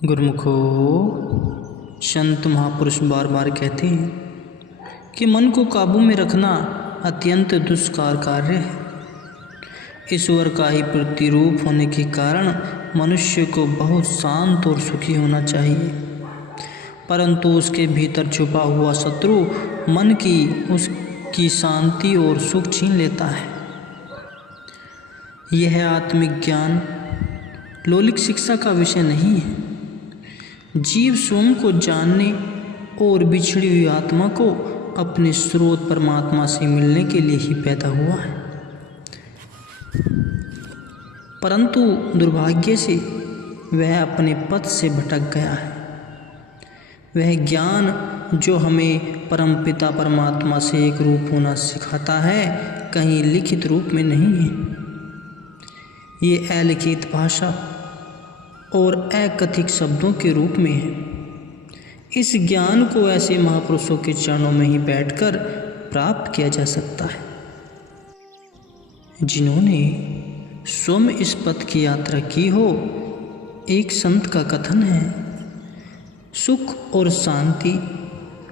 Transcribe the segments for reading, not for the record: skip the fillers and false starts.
गुरुमुखो, संत महापुरुष बार बार कहते हैं कि मन को काबू में रखना अत्यंत दुष्कर कार्य है। ईश्वर का ही प्रतिरूप होने के कारण मनुष्य को बहुत शांत और सुखी होना चाहिए, परंतु उसके भीतर छुपा हुआ शत्रु मन की उसकी शांति और सुख छीन लेता है। यह आत्मिक ज्ञान लौकिक शिक्षा का विषय नहीं है। जीव स्वयं को जानने और बिछड़ी हुई आत्मा को अपने स्रोत परमात्मा से मिलने के लिए ही पैदा हुआ है, परंतु दुर्भाग्य से वह अपने पथ से भटक गया है। वह ज्ञान जो हमें परमपिता परमात्मा से एक रूप होना सिखाता है, कहीं लिखित रूप में नहीं है। ये अलिखित भाषा और अकथित शब्दों के रूप में है। इस ज्ञान को ऐसे महापुरुषों के चरणों में ही बैठकर प्राप्त किया जा सकता है, जिन्होंने स्वयं इस पथ की यात्रा की हो। एक संत का कथन है, सुख और शांति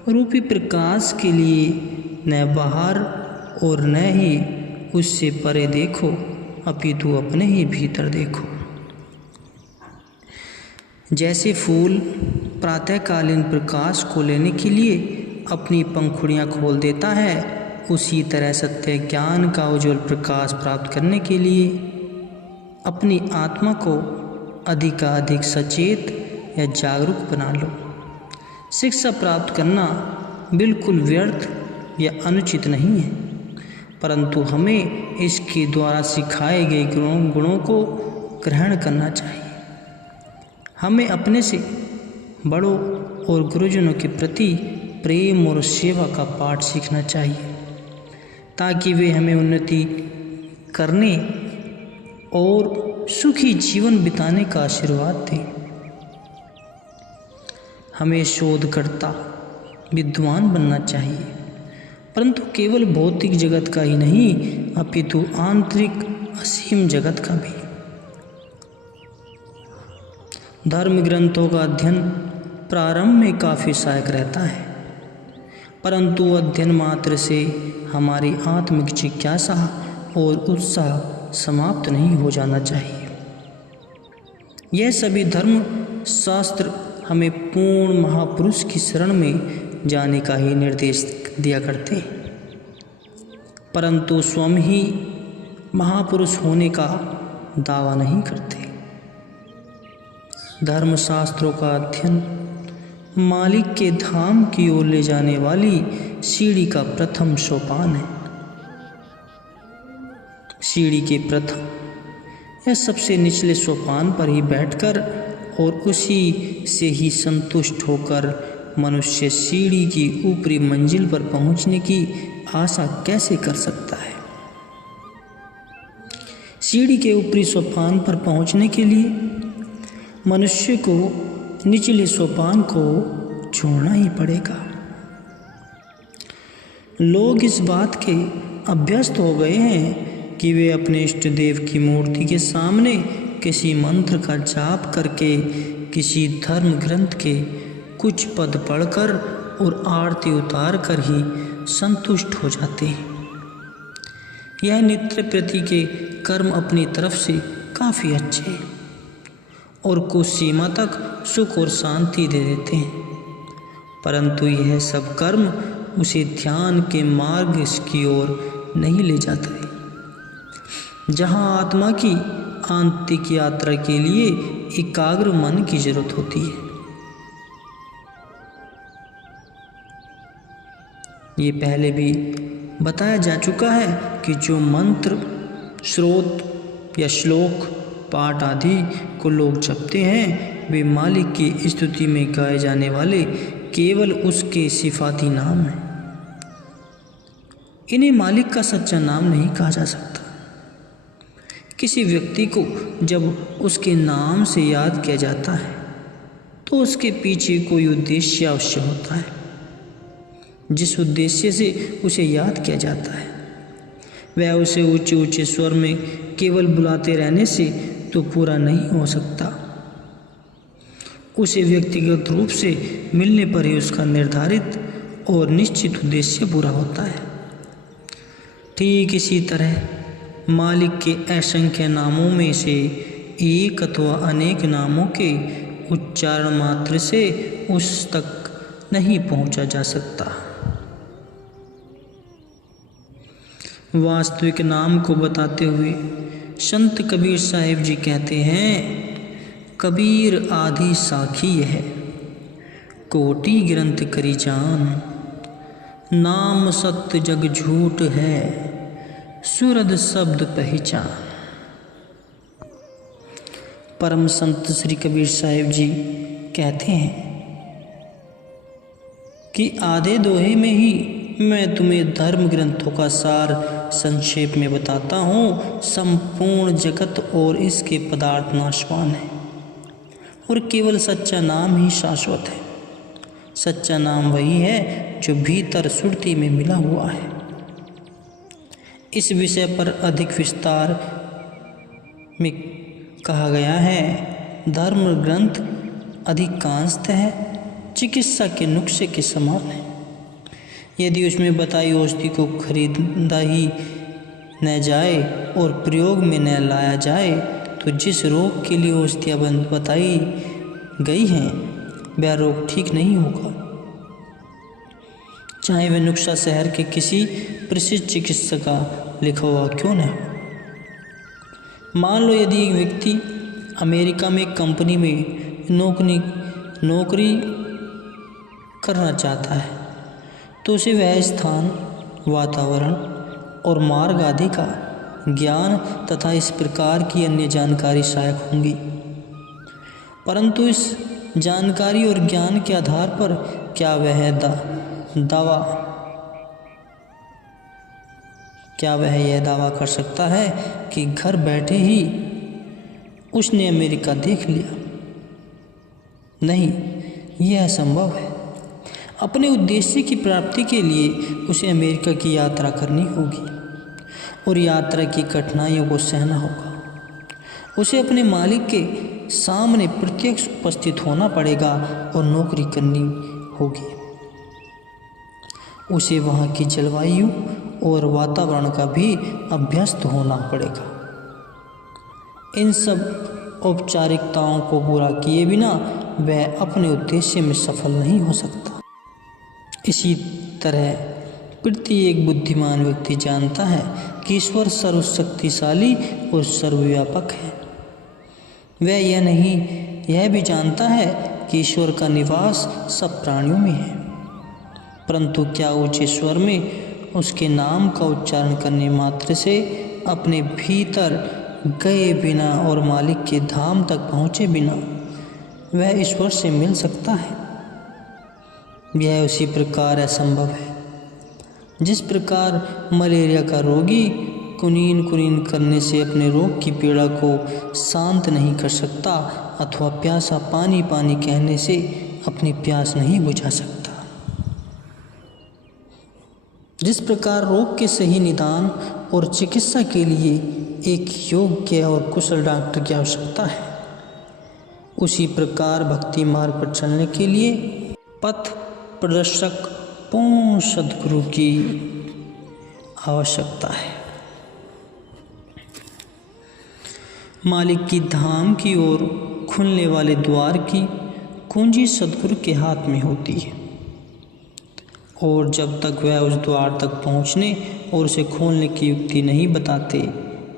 रूपी प्रकाश के लिए न बाहर और न ही उससे परे देखो, अपितु अपने ही भीतर देखो। जैसे फूल प्रातःकालीन प्रकाश को लेने के लिए अपनी पंखुड़ियाँ खोल देता है, उसी तरह सत्य ज्ञान का उज्ज्वल प्रकाश प्राप्त करने के लिए अपनी आत्मा को अधिकाधिक सचेत या जागरूक बना लो। शिक्षा प्राप्त करना बिल्कुल व्यर्थ या अनुचित नहीं है, परंतु हमें इसके द्वारा सिखाए गए गुणों को ग्रहण करना चाहिए। हमें अपने से बड़ों और गुरुजनों के प्रति प्रेम और सेवा का पाठ सीखना चाहिए, ताकि वे हमें उन्नति करने और सुखी जीवन बिताने का आशीर्वाद दें। हमें शोधकर्ता विद्वान बनना चाहिए, परंतु केवल भौतिक जगत का ही नहीं, अपितु आंतरिक असीम जगत का भी। धर्म ग्रंथों का अध्ययन प्रारंभ में काफ़ी सहायक रहता है, परंतु अध्ययन मात्र से हमारी आत्मिक जिज्ञासा और उत्साह समाप्त नहीं हो जाना चाहिए। यह सभी धर्म शास्त्र हमें पूर्ण महापुरुष की शरण में जाने का ही निर्देश दिया करते हैं, परंतु स्वयं ही महापुरुष होने का दावा नहीं करते। धर्मशास्त्रों का अध्ययन मालिक के धाम की ओर ले जाने वाली सीढ़ी का प्रथम सोपान है। सीढ़ी के प्रथम या सबसे निचले सोपान पर ही बैठकर और उसी से ही संतुष्ट होकर मनुष्य सीढ़ी की ऊपरी मंजिल पर पहुंचने की आशा कैसे कर सकता है। सीढ़ी के ऊपरी सोपान पर पहुंचने के लिए मनुष्य को निचले सोपान को छोड़ना ही पड़ेगा। लोग इस बात के अभ्यस्त हो गए हैं कि वे अपने इष्ट देव की मूर्ति के सामने किसी मंत्र का जाप करके, किसी धर्म ग्रंथ के कुछ पद पढ़कर और आरती उतार कर ही संतुष्ट हो जाते हैं। यह नित्य प्रति के कर्म अपनी तरफ से काफ़ी अच्छे हैं और कुछ सीमा तक सुख और शांति दे देते हैं, परंतु यह सब कर्म उसे ध्यान के मार्ग की ओर नहीं ले जाते, जहाँ आत्मा की आंतरिक यात्रा के लिए एकाग्र मन की जरूरत होती है। ये पहले भी बताया जा चुका है कि जो मंत्र, स्रोत या श्लोक, पाठ आदि को लोग जपते हैं, वे मालिक की स्तुति में गाए जाने वाले केवल उसके सिफाती नाम हैं। इन्हें मालिक का सच्चा नाम नहीं कहा जा सकता। किसी व्यक्ति को जब उसके नाम से याद किया जाता है तो उसके पीछे कोई उद्देश्य अवश्य होता है। जिस उद्देश्य से उसे याद किया जाता है, वह उसे ऊंचे ऊंचे स्वर में केवल बुलाते रहने से तो पूरा नहीं हो सकता। उसे व्यक्तिगत रूप से मिलने पर ही उसका निर्धारित और निश्चित उद्देश्य पूरा होता है। ठीक इसी तरह मालिक के असंख्य नामों में से एक अथवा अनेक नामों के उच्चारण मात्र से उस तक नहीं पहुंचा जा सकता। वास्तविक नाम को बताते हुए संत कबीर साहिब जी कहते हैं, कबीर आधी साखी है, कोटि ग्रंथ करी जान, नाम सत्य जग झूठ है, सुरद शब्द पहचान। परम संत श्री कबीर साहिब जी कहते हैं कि आधे दोहे में ही मैं तुम्हें धर्म ग्रंथों का सार संक्षेप में बताता हूँ। संपूर्ण जगत और इसके पदार्थ नाशवान है और केवल सच्चा नाम ही शाश्वत है। सच्चा नाम वही है जो भीतर सुरती में मिला हुआ है। इस विषय पर अधिक विस्तार में कहा गया है, धर्म ग्रंथ अधिकांशतः चिकित्सा के नुस्खे के समान है। यदि उसमें बताई औषधि को खरीदा ही न जाए और प्रयोग में न लाया जाए तो जिस रोग के लिए औषधियाँ बताई गई हैं वह रोग ठीक नहीं होगा, चाहे वह नुस्खा शहर के किसी प्रसिद्ध चिकित्सक का लिखा हुआ क्यों न हो। मान लो यदि एक व्यक्ति अमेरिका में कंपनी में नौकरी करना चाहता है तो उसे वह स्थान, वातावरण और मार्ग आदि का ज्ञान तथा इस प्रकार की अन्य जानकारी सहायक होंगी। परंतु इस जानकारी और ज्ञान के आधार पर क्या वह यह दावा कर सकता है कि घर बैठे ही उसने अमेरिका देख लिया? नहीं, यह असंभव है। अपने उद्देश्य की प्राप्ति के लिए उसे अमेरिका की यात्रा करनी होगी और यात्रा की कठिनाइयों को सहना होगा। उसे अपने मालिक के सामने प्रत्यक्ष उपस्थित होना पड़ेगा और नौकरी करनी होगी। उसे वहाँ की जलवायु और वातावरण का भी अभ्यस्त होना पड़ेगा। इन सब औपचारिकताओं को पूरा किए बिना वह अपने उद्देश्य में सफल नहीं हो सकता। इसी तरह प्रत्येक बुद्धिमान व्यक्ति जानता है कि ईश्वर सर्वशक्तिशाली और सर्वव्यापक है। वह यह भी जानता है कि ईश्वर का निवास सब प्राणियों में है, परंतु क्या उस ईश्वर में उसके नाम का उच्चारण करने मात्र से अपने भीतर गए बिना और मालिक के धाम तक पहुँचे बिना वह ईश्वर से मिल सकता है? यह उसी प्रकार असंभव है जिस प्रकार मलेरिया का रोगी कुनीन करने से अपने रोग की पीड़ा को शांत नहीं कर सकता अथवा प्यासा पानी कहने से अपनी प्यास नहीं बुझा सकता। जिस प्रकार रोग के सही निदान और चिकित्सा के लिए एक योग्य और कुशल डॉक्टर की आवश्यकता है, उसी प्रकार भक्ति मार्ग पर चलने के लिए पथ प्रदर्शक पूर्ण सद्गुरु की आवश्यकता है। मालिक की धाम की ओर खुलने वाले द्वार की कुंजी सद्गुरु के हाथ में होती है और जब तक वह उस द्वार तक पहुंचने और उसे खोलने की युक्ति नहीं बताते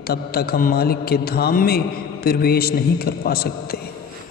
तब तक हम मालिक के धाम में प्रवेश नहीं कर पा सकते।